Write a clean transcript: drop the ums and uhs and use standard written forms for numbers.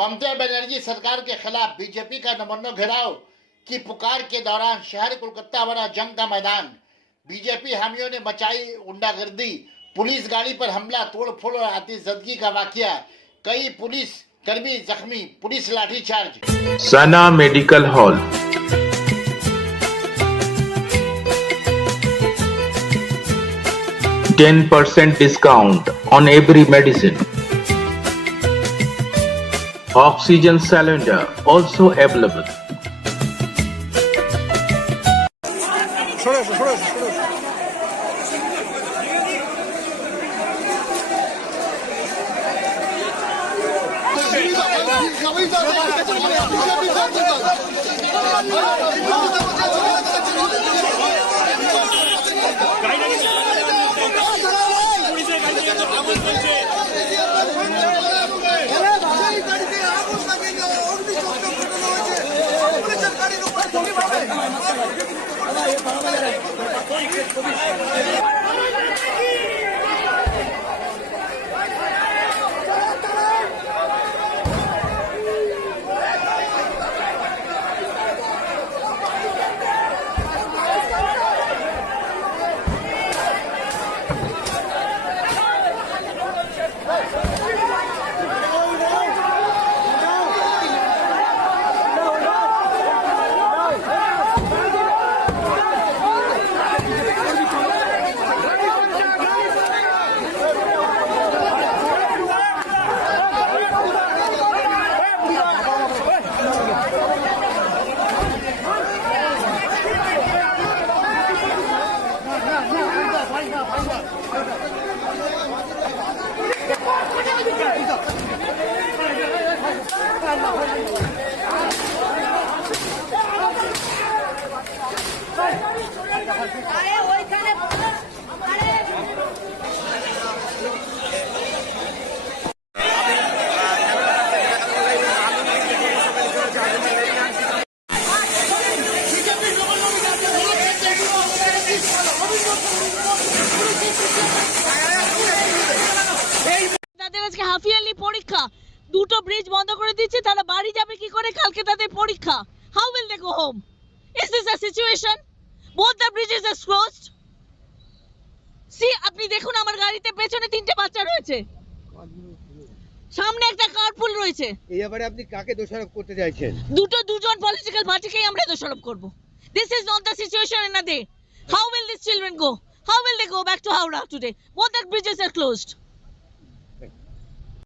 ममता बनर्जी सरकार के खिलाफ बीजेपी का नमूना घेराव की पुकार के दौरान शहर कोलकाता बना जंग का मैदान। बीजेपी हामियों ने मचाई गुंडागर्दी, पुलिस गाड़ी पर हमला, तोड़फोड़ और आतिशबाजी का वाकया, कई पुलिस कर्मी जख्मी, police lathi charge. Sana medical hall, 10% discount on every medicine. Oxygen cylinder also available. Half yearly পরীক্ষা, দুটো ব্রিজ বন্ধ করে দিচ্ছে, তারা বাড়ি যাবে কি করে? কালকে তাদের পরীক্ষা। How will they go home? Is this a situation? Both the bridges are closed. See, আপনি দেখুন আমার গাড়িতে পেছনে তিনটে বাচ্চা রয়েছে, সামনে একটা কারপুল রয়েছে। এই ব্যাপারে আপনি কাকে দোষারোপ করতে চাইছেন? দুজন পলিটিক্যাল পার্টিকেই আমরা দোষারোপ করব। This is not the situation in a day. How will this children go? How will they go back to Howrah today? Both the bridges are closed.